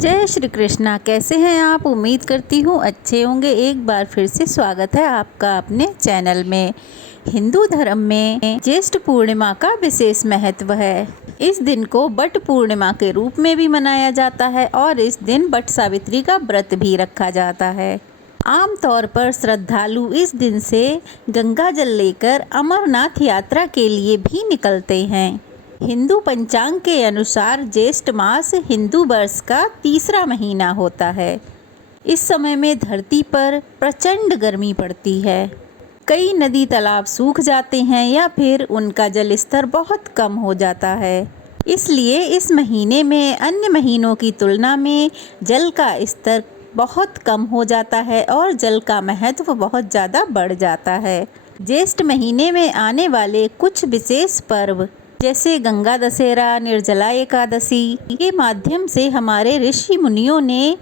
जय श्री कृष्णा। कैसे हैं आप? उम्मीद करती हूँ अच्छे होंगे। एक बार फिर से स्वागत है आपका अपने चैनल में। हिंदू धर्म में ज्येष्ठ पूर्णिमा का विशेष महत्व है। इस दिन को बट पूर्णिमा के रूप में भी मनाया जाता है और इस दिन बट सावित्री का व्रत भी रखा जाता है। आमतौर पर श्रद्धालु इस दिन से गंगा जल लेकर अमरनाथ यात्रा के लिए भी निकलते हैं। हिंदू पंचांग के अनुसार ज्येष्ठ मास हिंदू वर्ष का तीसरा महीना होता है। इस समय में धरती पर प्रचंड गर्मी पड़ती है। कई नदी तालाब सूख जाते हैं या फिर उनका जल स्तर बहुत कम हो जाता है। इसलिए इस महीने में अन्य महीनों की तुलना में जल का स्तर बहुत कम हो जाता है और जल का महत्व बहुत ज़्यादा बढ़ जाता है। ज्येष्ठ महीने में आने वाले कुछ विशेष पर्व जैसे गंगा दशहरा, निर्जला एकादशी के माध्यम से हमारे ऋषि मुनियों ने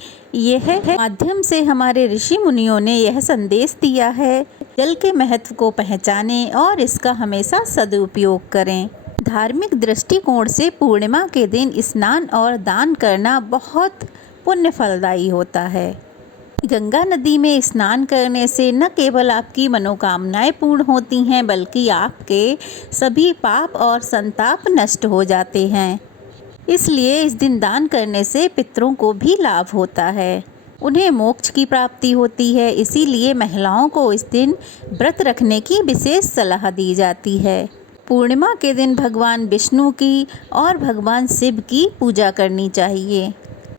यह संदेश दिया है, जल के महत्व को पहचानें और इसका हमेशा सदुपयोग करें। धार्मिक दृष्टिकोण से पूर्णिमा के दिन स्नान और दान करना बहुत पुण्य फलदायी होता है। गंगा नदी में स्नान करने से न केवल आपकी मनोकामनाएं पूर्ण होती हैं बल्कि आपके सभी पाप और संताप नष्ट हो जाते हैं। इसलिए इस दिन दान करने से पितरों को भी लाभ होता है, उन्हें मोक्ष की प्राप्ति होती है। इसीलिए महिलाओं को इस दिन व्रत रखने की विशेष सलाह दी जाती है। पूर्णिमा के दिन भगवान विष्णु की और भगवान शिव की पूजा करनी चाहिए।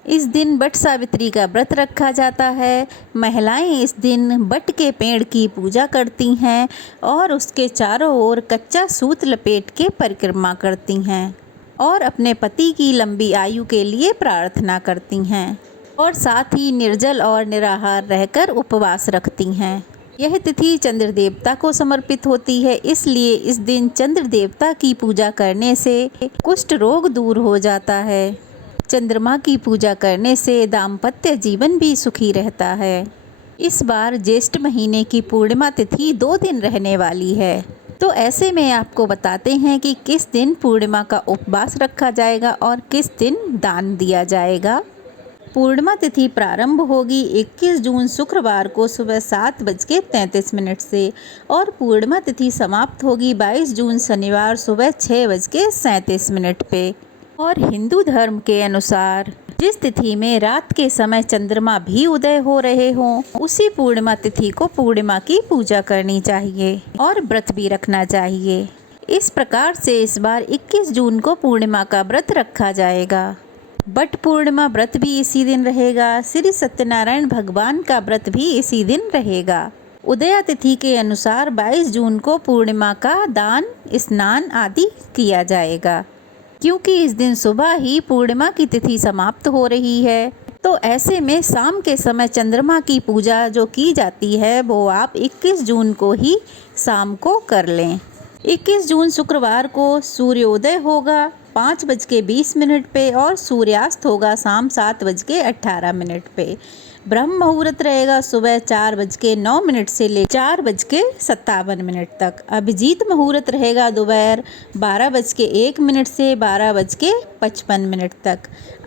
इस दिन बट सावित्री का व्रत रखा जाता है। महिलाएं इस दिन बट के पेड़ की पूजा करती हैं और उसके चारों ओर कच्चा सूत लपेट के परिक्रमा करती हैं और अपने पति की लंबी आयु के लिए प्रार्थना करती हैं और साथ ही निर्जल और निराहार रहकर उपवास रखती हैं। यह तिथि चंद्र देवता को समर्पित होती है, इसलिए इस दिन चंद्र देवता की पूजा करने से कुष्ठ रोग दूर हो जाता है। चंद्रमा की पूजा करने से दाम्पत्य जीवन भी सुखी रहता है। इस बार ज्येष्ठ महीने की पूर्णिमा तिथि 2 दिन रहने वाली है, तो ऐसे में आपको बताते हैं कि किस दिन पूर्णिमा का उपवास रखा जाएगा और किस दिन दान दिया जाएगा। पूर्णिमा तिथि प्रारंभ होगी 21 जून शुक्रवार को सुबह 7:33 से और पूर्णिमा तिथि समाप्त होगी 22 जून शनिवार सुबह 6:37 पे। और हिंदू धर्म के अनुसार जिस तिथि में रात के समय चंद्रमा भी उदय हो रहे हों, उसी पूर्णिमा तिथि को पूर्णिमा की पूजा करनी चाहिए और व्रत भी रखना चाहिए। इस प्रकार से इस बार 21 जून को पूर्णिमा का व्रत रखा जाएगा। बट पूर्णिमा व्रत भी इसी दिन रहेगा। श्री सत्यनारायण भगवान का व्रत भी इसी दिन रहेगा। उदया तिथि के अनुसार 22 जून को पूर्णिमा का दान, स्नान आदि किया जाएगा। क्योंकि इस दिन सुबह ही पूर्णिमा की तिथि समाप्त हो रही है, तो ऐसे में शाम के समय चंद्रमा की पूजा जो की जाती है वो आप 21 जून को ही शाम को कर लें। 21 जून शुक्रवार को सूर्योदय होगा 5:20 पे और सूर्यास्त होगा शाम 7:18 पे। ब्रह्म मुहूर्त रहेगा सुबह 4:09 से ले 4:57 तक। अभिजीत मुहूर्त रहेगा दोपहर 12:01 से 12:55 तक।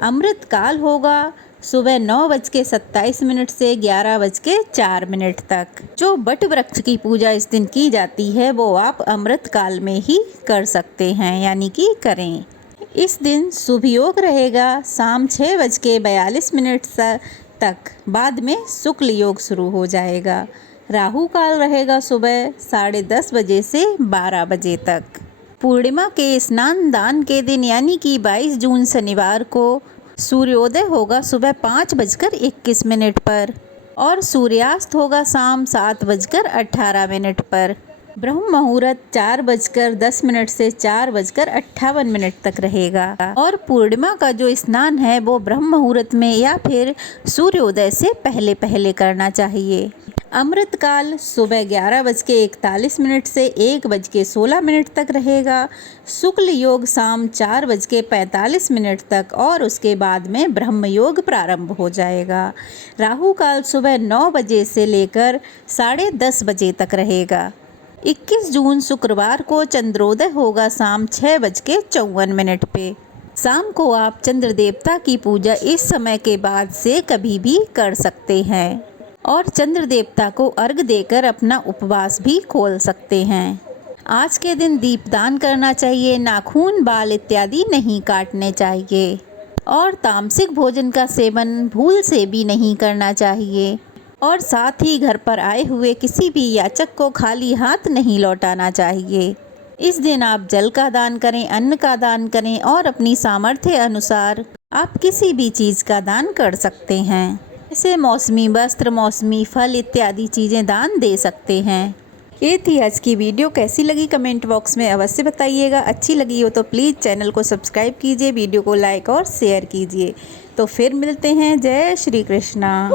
अमृत काल होगा सुबह 9:27 से 11:04 तक। जो बट वृक्ष की पूजा इस दिन की जाती है वो आप अमृत काल में ही कर सकते हैं, यानी कि करें। इस दिन शुभ योग रहेगा शाम 6:42 तक। बाद में शुक्ल योग शुरू हो जाएगा। राहु काल रहेगा सुबह 10:30 बजे से 12 बजे तक। पूर्णिमा के स्नान दान के दिन यानी कि 22 जून शनिवार को सूर्योदय होगा सुबह 5:21 पर और सूर्यास्त होगा शाम 7:18 पर। ब्रह्म मुहूर्त 4:10 से 4:58 तक रहेगा और पूर्णिमा का जो स्नान है वो ब्रह्म मुहूर्त में या फिर सूर्योदय से पहले पहले करना चाहिए। अमृत काल सुबह 11:41 से 1:16 तक रहेगा। शुक्ल योग शाम 4:45 तक और उसके बाद में ब्रह्म योग प्रारंभ हो जाएगा। राहु काल सुबह 9 बजे से लेकर 10:30 बजे तक रहेगा। 21 जून शुक्रवार को चंद्रोदय होगा शाम 6:54 पे शाम को आप चंद्र देवता की पूजा इस समय के बाद से कभी भी कर सकते हैं और चंद्र देवता को अर्घ देकर अपना उपवास भी खोल सकते हैं। आज के दिन दीपदान करना चाहिए, नाखून, बाल इत्यादि नहीं काटने चाहिए और तामसिक भोजन का सेवन भूल से भी नहीं करना चाहिए और साथ ही घर पर आए हुए किसी भी याचक को खाली हाथ नहीं लौटाना चाहिए। इस दिन आप जल का दान करें, अन्न का दान करें और अपनी सामर्थ्य अनुसार आप किसी भी चीज़ का दान कर सकते हैं। जैसे मौसमी वस्त्र, मौसमी फल इत्यादि चीज़ें दान दे सकते हैं। ये थी आज की वीडियो। कैसी लगी कमेंट बॉक्स में अवश्य बताइएगा। अच्छी लगी हो तो प्लीज़ चैनल को सब्सक्राइब कीजिए, वीडियो को लाइक और शेयर कीजिए। तो फिर मिलते हैं। जय श्री कृष्णा।